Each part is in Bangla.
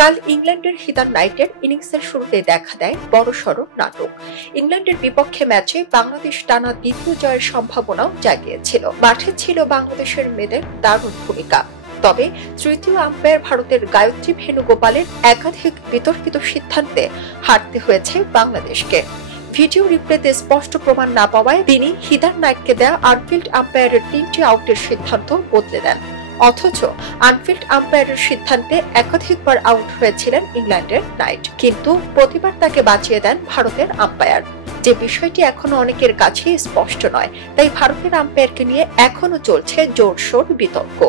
কাল ইংল্যান্ডের হিদার নাইটের ইনিংসের শুরুতে দেখা দেয় বড়সড় নাটক। ইংল্যান্ডের বিপক্ষে ম্যাচে বাংলাদেশ টানা দ্বিতীয় জয়ের সম্ভাবনাও জাগিয়েছিল। মাঠে ছিল বাংলাদেশের মেয়েদের দারুণ ভূমিকা। তবে তৃতীয় আম্পায়ার ভারতের গায়ত্রী ভেনুগোপালের একাধিক বিতর্কিত সিদ্ধান্তে হারতে হয়েছে বাংলাদেশকে। ভিডিও রিপ্লেতে স্পষ্ট প্রমাণ না পাওয়ায় তিনি হিদার নাইটকে দেয়া আনফিল্ড আম্পায়ারের 3টি আউটের সিদ্ধান্ত বদলে দেন। অথচ আনফিল্ড আম্পায়ারের সিদ্ধান্তে একাধিকবার আউট হয়েছিলেন ইংল্যান্ডের নাইট, কিন্তু প্রতিবার তাকে বাঁচিয়ে দেন ভারতের আম্পায়ার। যে বিষয়টি এখনো অনেকের কাছে স্পষ্ট নয়, তাই ভারতের আম্পায়ারকে নিয়ে এখনো চলছে জোরশোর বিতর্ক।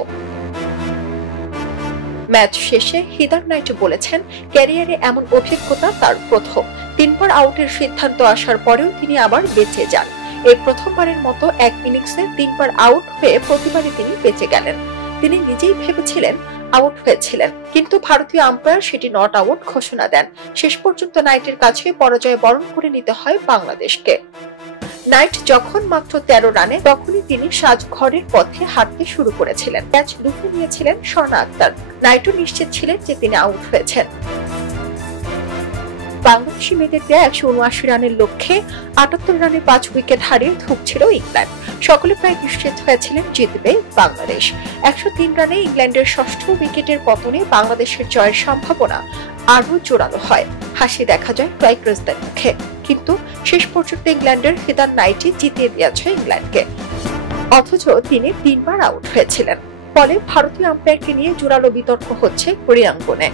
ম্যাচ শেষে হিদার নাইট বলেছেন, ক্যারিয়ারে এমন অভিজ্ঞতা তার প্রথম। 3বার আউটের সিদ্ধান্ত আসার পরেও তিনি আবার বেঁচে যান। এই প্রথমবারের মতো এক ইনিংসে 3বার আউট হয়ে প্রতিবারই তিনি বেঁচে গেলেন। তিনি নিজেই ভেবেছিলেন আউট হয়েছিলেন, কিন্তু ভারতীয় আম্পায়ার সেটি নট আউট ঘোষণা দেন। শেষ পর্যন্ত নাইটের কাছে পরাজয় বরণ করে নিতে হয় বাংলাদেশকে। নাইট যখন মাত্র 13 রানে, তখনই তিনি সাজঘরের পথে হাঁটতে শুরু করেছিলেন। ম্যাচ লুফে নিয়েছিলেন স্বর্ণা আক্তার। নাইটও নিশ্চিত ছিলেন যে তিনি আউট হয়েছেন। বাংলাদেশি মেয়েদের দেয়া 179 রানের লক্ষ্যে 78 রানে 5 উইকেট হারিয়ে ধুঁকছিল ইংল্যান্ড। সকলে প্রায় নিশ্চিত হয়েছিলেন জিতবে বাংলাদেশ। 103 রানে ইংল্যান্ডের ষষ্ঠ উইকেটের পতনে বাংলাদেশের জয়ের সম্ভাবনা আরো জোরালো হয়। হাসি দেখা যায় স্ট্রাইকারদের মুখে, কিন্তু শেষ পর্যন্ত ইংল্যান্ডের হিদার নাইটই জিতিয়ে দিয়েছে ইংল্যান্ডকে। অথচ তিনি 3বার আউট হয়েছিলেন। ফলে ভারতীয় আম্পায়ারকে নিয়ে জোরালো বিতর্ক হচ্ছে ক্রীড়াঙ্গনে।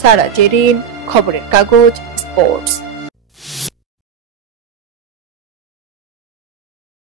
সারা জেরিন, খবরের কাগজ, স্পোর্টস।